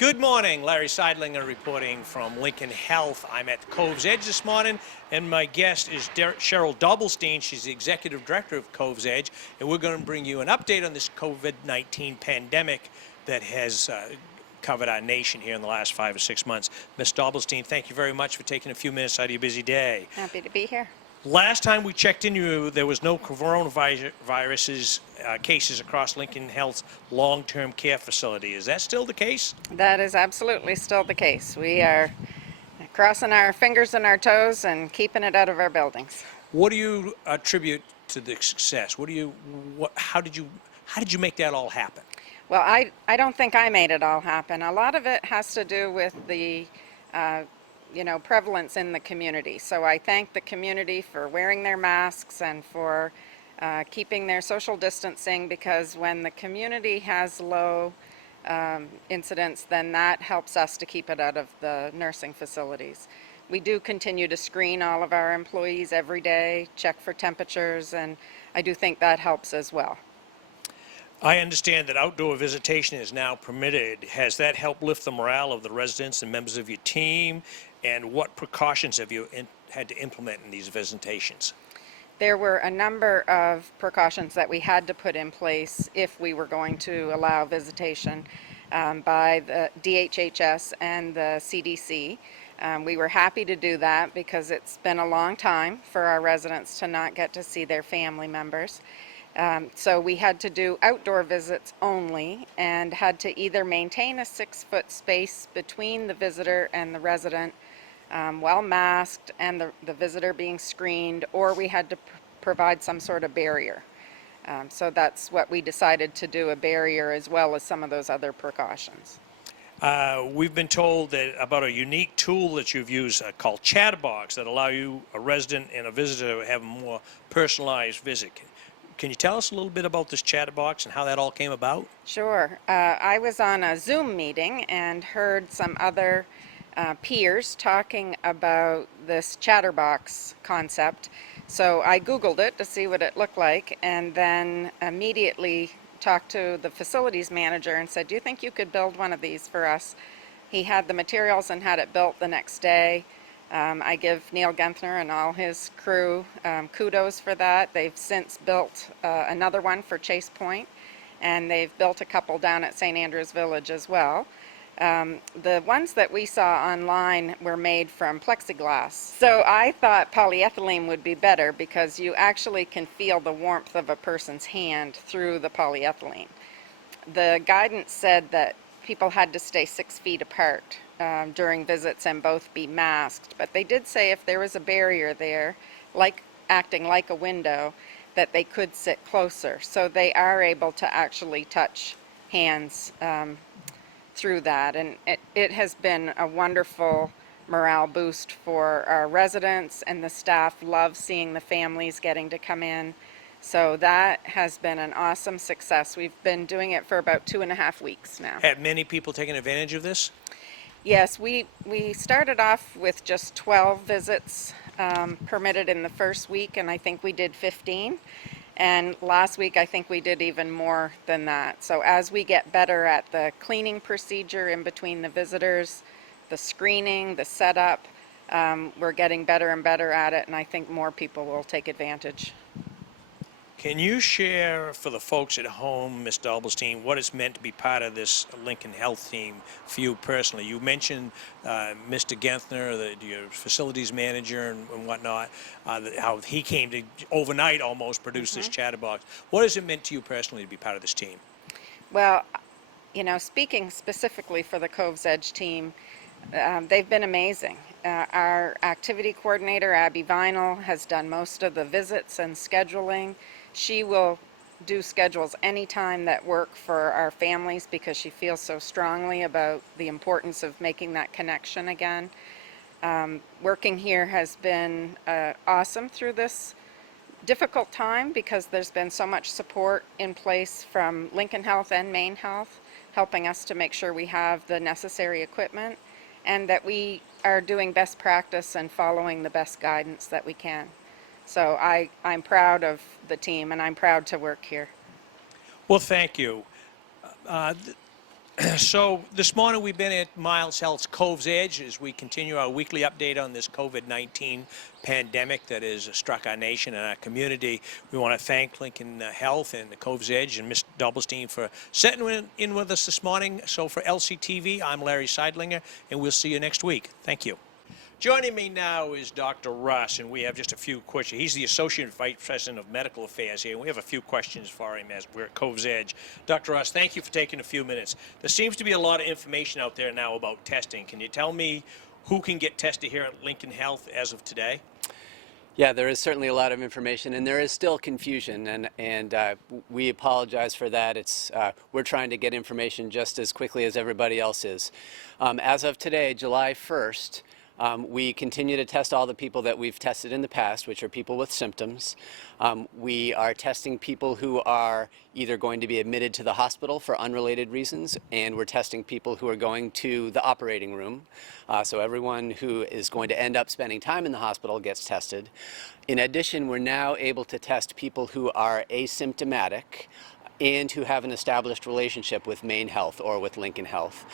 Good morning, Larry Seidlinger reporting from Lincoln Health. I'm at the Cove's Edge this morning, and my guest is Cheryl Doublestein. She's the Executive Director of Cove's Edge, and we're going to bring you an update on this COVID-19 pandemic that has covered our nation here in the last 5 or 6 months. Ms. Doublestein, thank you very much for taking a few minutes out of your busy day. Happy to be here. Last time we checked in, there was no coronavirus cases across Lincoln Health's long-term care facility. Is that still the case? That is absolutely still the case. We are crossing our fingers and our toes and keeping it out of our buildings. What do you attribute to the success? How did you make that all happen? Well, I don't think I made it all happen. A lot of it has to do with the prevalence in the community. So I thank the community for wearing their masks and for keeping their social distancing, because when the community has low incidence, then that helps us to keep it out of the nursing facilities. We do continue to screen all of our employees every day, check for temperatures, and I do think that helps as well. I understand that outdoor visitation is now permitted. Has that helped lift the morale of the residents and members of your team? And what precautions have you had to implement in these visitations? There were a number of precautions that we had to put in place if we were going to allow visitation by the DHHS and the CDC. We were happy to do that because it's been a long time for our residents to not get to see their family members. So we had to do outdoor visits only and had to either maintain a 6-foot space between the visitor and the resident while masked and the visitor being screened, or we had to provide some sort of barrier. So that's what we decided to do, a barrier as well as some of those other precautions. We've been told about a unique tool that you've used called Chatterbox that allow you, a resident and a visitor, to have a more personalized visit. Can you tell us a little bit about this Chatterbox and how that all came about? Sure. I was on a Zoom meeting and heard some other peers talking about this Chatterbox concept. So I Googled it to see what it looked like, and then immediately talked to the facilities manager and said, "Do you think you could build one of these for us?" He had the materials and had it built the next day. I give Neil Genthner and all his crew kudos for that. They've since built another one for Chase Point, and they've built a couple down at St. Andrews Village as well. The ones that we saw online were made from plexiglass. So I thought polyethylene would be better because you actually can feel the warmth of a person's hand through the polyethylene. The guidance said that people had to stay 6 feet apart during visits and both be masked, but they did say if there was a barrier there, acting like a window, that they could sit closer. So they are able to actually touch hands through that, and it has been a wonderful morale boost for our residents, and the staff love seeing the families getting to come in. So that has been an awesome success. We've been doing it for about 2.5 weeks now. Have many people taken advantage of this? Yes, we started off with just 12 visits permitted in the first week, and I think we did 15. And last week I think we did even more than that. So as we get better at the cleaning procedure in between the visitors, the screening, the setup, we're getting better and better at it, and I think more people will take advantage. Can you share for the folks at home, Ms. Doublestein, what it's meant to be part of this Lincoln Health team for you personally? You mentioned Mr. Genthner, your facilities manager and whatnot, how he came to overnight almost produce this Chatterbox. What has it meant to you personally to be part of this team? Well, speaking specifically for the Cove's Edge team, they've been amazing. Our activity coordinator, Abby Vinyl, has done most of the visits and scheduling. She will do schedules anytime that work for our families because she feels so strongly about the importance of making that connection again. Working here has been awesome through this difficult time because there's been so much support in place from Lincoln Health and Maine Health, helping us to make sure we have the necessary equipment and that we are doing best practice and following the best guidance that we can. So I'm proud of the team, and I'm proud to work here. Well, thank you. So this morning we've been at Miles Health's Cove's Edge as we continue our weekly update on this COVID-19 pandemic that has struck our nation and our community. We want to thank Lincoln Health and the Cove's Edge and Ms. Doublestein for sitting in with us this morning. So for LCTV, I'm Larry Seidlinger, and we'll see you next week. Thank you. Joining me now is Dr. Russ, and we have just a few questions. He's the Associate Vice President of Medical Affairs here, and we have a few questions for him as we're at Cove's Edge. Dr. Russ, thank you for taking a few minutes. There seems to be a lot of information out there now about testing. Can you tell me who can get tested here at Lincoln Health as of today? Yeah, there is certainly a lot of information, and there is still confusion, and we apologize for that. We're trying to get information just as quickly as everybody else is. As of today, July 1st, we continue to test all the people that we've tested in the past, which are people with symptoms. We are testing people who are either going to be admitted to the hospital for unrelated reasons, and we're testing people who are going to the operating room. So everyone who is going to end up spending time in the hospital gets tested. In addition, we're now able to test people who are asymptomatic and who have an established relationship with Maine Health or with Lincoln Health.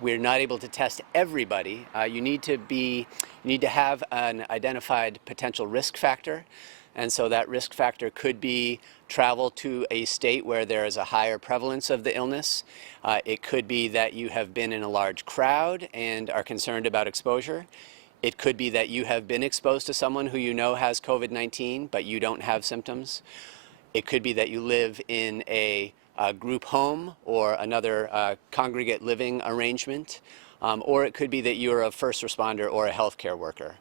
We're not able to test everybody. You need to have an identified potential risk factor, and so that risk factor could be travel to a state where there is a higher prevalence of the illness. It could be that you have been in a large crowd and are concerned about exposure. It could be that you have been exposed to someone who you know has COVID-19, but you don't have symptoms. It could be that you live in a group home or another congregate living arrangement, or it could be that you're a first responder or a healthcare worker.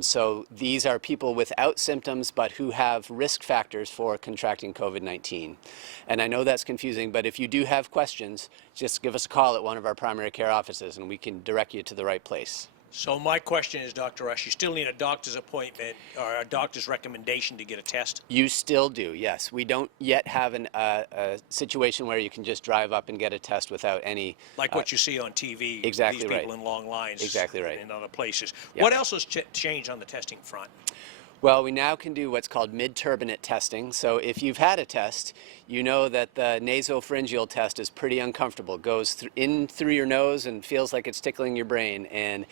So these are people without symptoms but who have risk factors for contracting COVID-19. And I know that's confusing, but if you do have questions, just give us a call at one of our primary care offices and we can direct you to the right place. So my question is, Dr. Rush, you still need a doctor's appointment or a doctor's recommendation to get a test? You still do, yes. We don't yet have a situation where you can just drive up and get a test without any... Like what you see on TV, exactly these people right. in long lines exactly right. in other places. Yep. What else has changed on the testing front? Well, we now can do what's called mid-turbinate testing. So if you've had a test, you know that the nasopharyngeal test is pretty uncomfortable. It goes in through your nose and feels like it's tickling your brain. And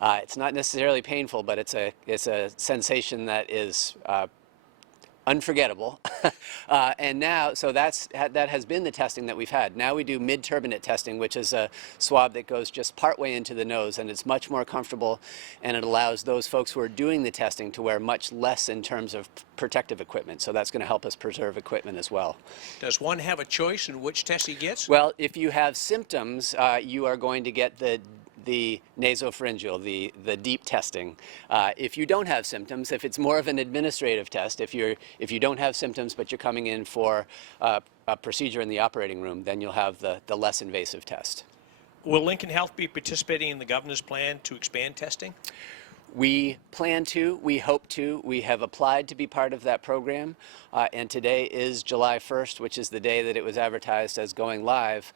it's not necessarily painful, but it's a sensation that is unforgettable. And now, so that has been the testing that we've had. Now we do mid-turbinate testing, which is a swab that goes just partway into the nose, and it's much more comfortable, and it allows those folks who are doing the testing to wear much less in terms of protective equipment. So that's going to help us preserve equipment as well. Does one have a choice in which test he gets? Well, if you have symptoms, you are going to get the nasopharyngeal, the deep testing. If you don't have symptoms, if it's more of an administrative test, if you don't have symptoms but you're coming in for a procedure in the operating room, then you'll have the less invasive test. Will Lincoln Health be participating in the governor's plan to expand testing? We plan to, we hope to, we have applied to be part of that program, and today is July 1st, which is the day that it was advertised as going live.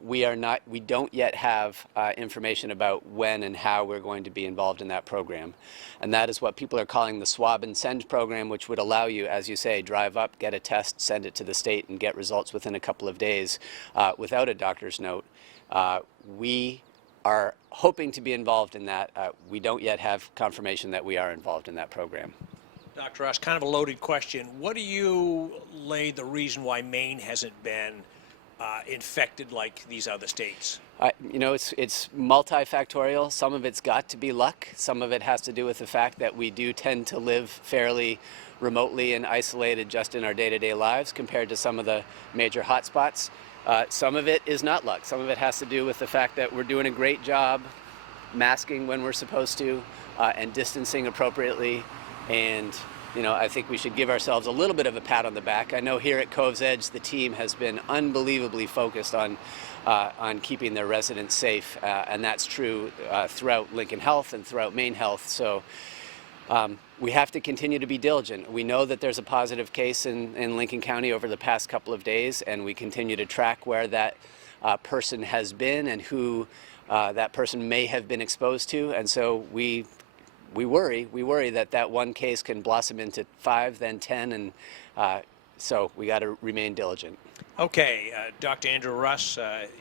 We don't yet have information about when and how we're going to be involved in that program. And that is what people are calling the Swab and Send program, which would allow you, as you say, drive up, get a test, send it to the state, and get results within a couple of days without a doctor's note. We are hoping to be involved in that. We don't yet have confirmation that we are involved in that program. Dr. Ross, kind of a loaded question. What do you lay the reason why Maine hasn't been infected like these other states? You know, it's multifactorial. Some of it's got to be luck. Some of it has to do with the fact that we do tend to live fairly remotely and isolated just in our day-to-day lives compared to some of the major hotspots. Some of it is not luck. Some of it has to do with the fact that we're doing a great job masking when we're supposed to and distancing appropriately. And, you know, I think we should give ourselves a little bit of a pat on the back. I know here at Cove's Edge, the team has been unbelievably focused on keeping their residents safe, and that's true throughout Lincoln Health and throughout Maine Health. So we have to continue to be diligent. We know that there's a positive case in Lincoln County over the past couple of days, and we continue to track where that person has been and who that person may have been exposed to. And so we worry that one case can blossom into 5, then 10, and so we got to remain diligent. Okay, Dr. Andrew Russ,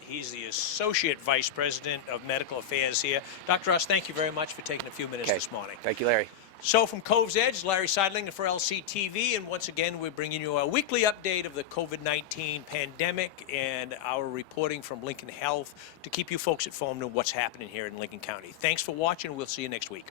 he's the Associate Vice President of Medical Affairs here. Dr. Russ, thank you very much for taking a few minutes Okay. this morning. Thank you, Larry. So from Cove's Edge, Larry Seidlinger for LCTV, and once again, we're bringing you a weekly update of the COVID-19 pandemic and our reporting from Lincoln Health to keep you folks informed of what's happening here in Lincoln County. Thanks for watching. We'll see you next week.